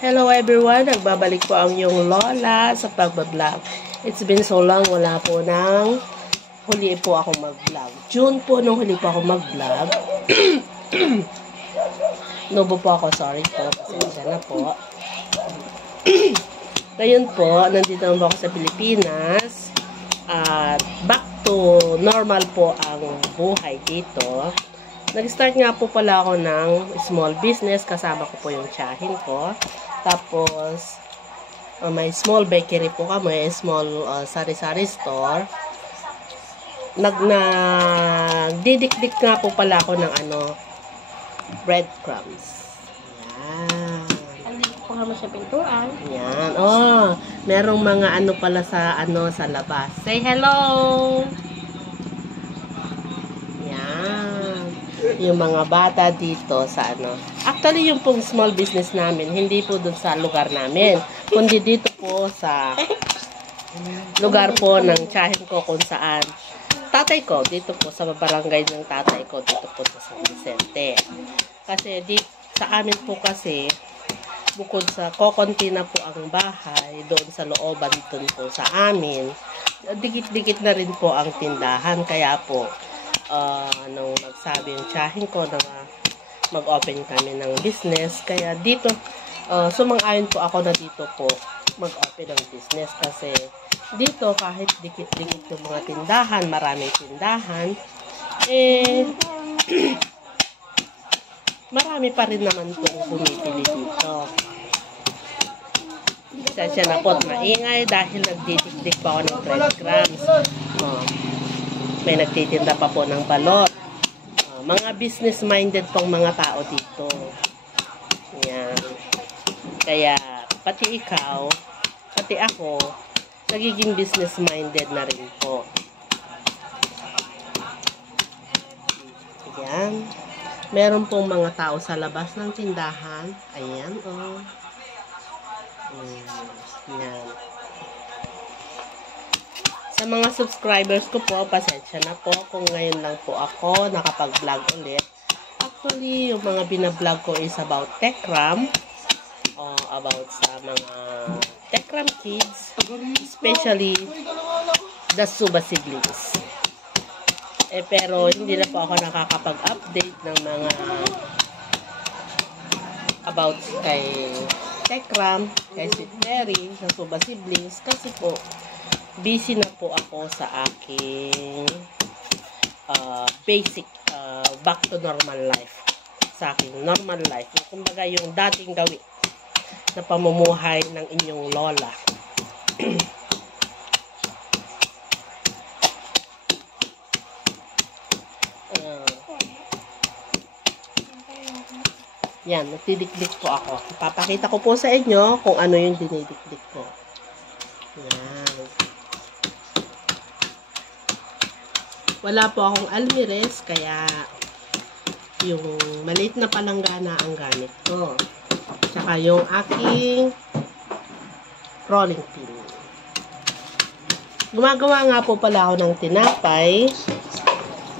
Hello everyone, nagbabalik po ang iyong Lola sa pagbablog. It's been so long, wala po nang huli po ako mag-vlog. June po nung huli po ako mag-vlog. Nubo po ako, sorry po, pasensya na po. Ngayon po, nandito naman po ako sa Pilipinas. At back to normal po ang buhay dito. Nag-start nga po pala ako ng small business, kasama ko po yung tiyahin ko. Tapos, may small bakery po kami, small sari-sari store. Nagdidikdik nga po pala ako ng breadcrumbs. Yan. Andito po kami sa pintuan. Yan. Oh, merong mga pala sa sa labas. Say hello! Yung mga bata dito sa Actually, yung pong small business namin, hindi po dun sa lugar namin, kundi dito po sa lugar po ng tiyahin ko kung saan. Tatay ko, dito po sa barangay ng tatay ko, dito po sa San Vicente. Kasi sa amin po kasi, bukod sa kokonti na po ang bahay, doon sa looban dun po sa amin, dikit-dikit na rin po ang tindahan, kaya po, nung nagsabi yung tiyahin ko na mag-open kami ng business, kaya dito sumang-ayon po ako na dito po mag-open ng business kasi dito kahit dikit-dikit yung mga tindahan, maraming tindahan, marami pa rin naman itong bumibili dito. Sensya na po at maingay dahil nagdidikdik pa ako ng breadcrumbs. May nagtitinda pa po ng balot. Mga business-minded pong mga tao dito. Yan. Kaya, pati ikaw, pati ako, nagiging business-minded na rin po. Yan. Meron pong mga tao sa labas ng tindahan. Ayan, oh. Yan. Sa mga subscribers ko po, pasensya na po kung ngayon lang po ako nakapag-vlog ulit. Actually, yung mga binablog ko is about Techram, about sa mga Techram kids, especially the Suba siblings. Pero hindi na po ako nakakapag-update ng mga about kay Techram, kay Sweet Mary, sa Suba siblings, kasi po busy na po ako sa aking basic back to normal life. Sa aking normal life. Kumbaga yung dating gawin na pamumuhay ng inyong lola. Yan, nagdidikdik po ako. Ipapakita ko po sa inyo kung ano yung dinidikdik ko. Yan. Wala po akong almirez, kaya yung maliit na palanggana ang gamit ko. Tsaka yung aking rolling pin. Gumagawa nga po pala ako ng tinapay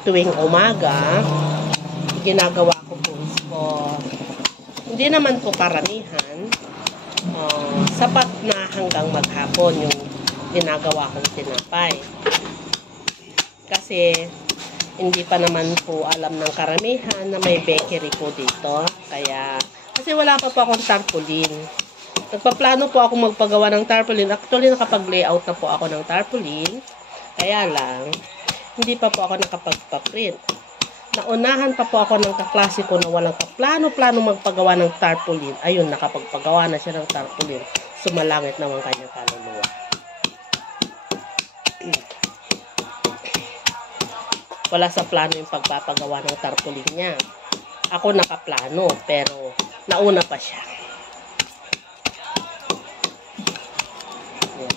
tuwing umaga. Ginagawa ko po hindi naman po karamihan. Sapat na hanggang maghapon yung ginagawa kong tinapay. Kasi hindi pa naman po alam ng karamihan na may bakery po dito. Kaya, kasi wala pa po akong tarpaulin. Nagpaplano po ako magpagawa ng tarpaulin. Actually, nakapag-layout na po ako ng tarpaulin. Kaya lang, hindi pa po ako nakapagpa-print. Naunahan pa po ako ng kaklase ko na walang kaplano-plano magpagawa ng tarpaulin. Ayun, nakapagpagawa na siya ng tarpaulin. Sumalangit naman kanyang kaluluwa. Wala sa plano yung pagpapagawa ng tarpaulin niya. Ako nakaplano, pero nauna pa siya. Yan.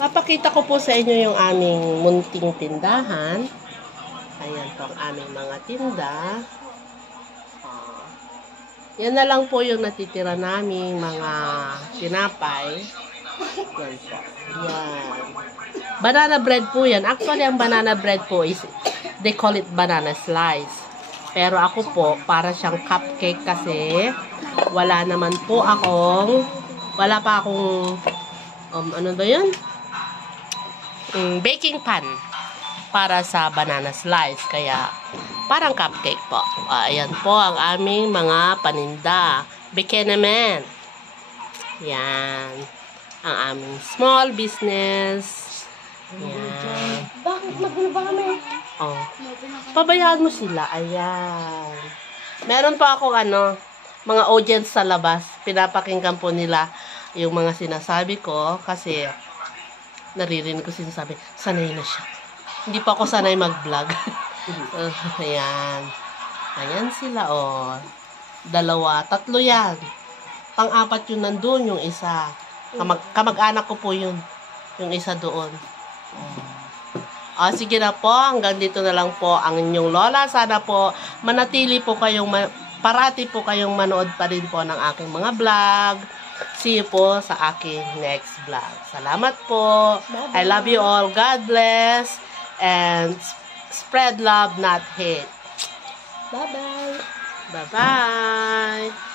Papakita ko po sa inyo yung aming munting tindahan. Ayan po ang aming mga tinda. Yan na lang po yung natitira naming mga tinapay. Yan po. Yan. Banana bread po yan. Actually, ang banana bread po is, they call it banana slice. Pero ako po, para siyang cupcake kasi, wala pa akong, ano ba yun? Baking pan para sa banana slice. Kaya, parang cupcake po. Ayan po ang aming mga paninda. Bake naman. Yan. Ang aming small business. Yan. Bakit magulo ba kami? Oh. Pabayaan mo sila. Ayan. Meron pa akong mga audience sa labas. Pinapakinggan po nila yung mga sinasabi ko kasi naririnig ko sinasabi, sanay na siya. Hindi pa ako sanay mag-vlog. Ayan. Ayan sila, oh. 2, 3 yan. Pang-4 yun nandun, yung isa. Kamag-anak ko po yun. Yung isa doon. Sige na po, hanggang dito na lang po ang inyong lola. Sana po parati po kayong manood pa rin po ng aking mga vlog. See you po sa aking next vlog. Salamat po. Bye-bye. I love you all. God bless. And spread love, not hate. Bye-bye. Bye-bye.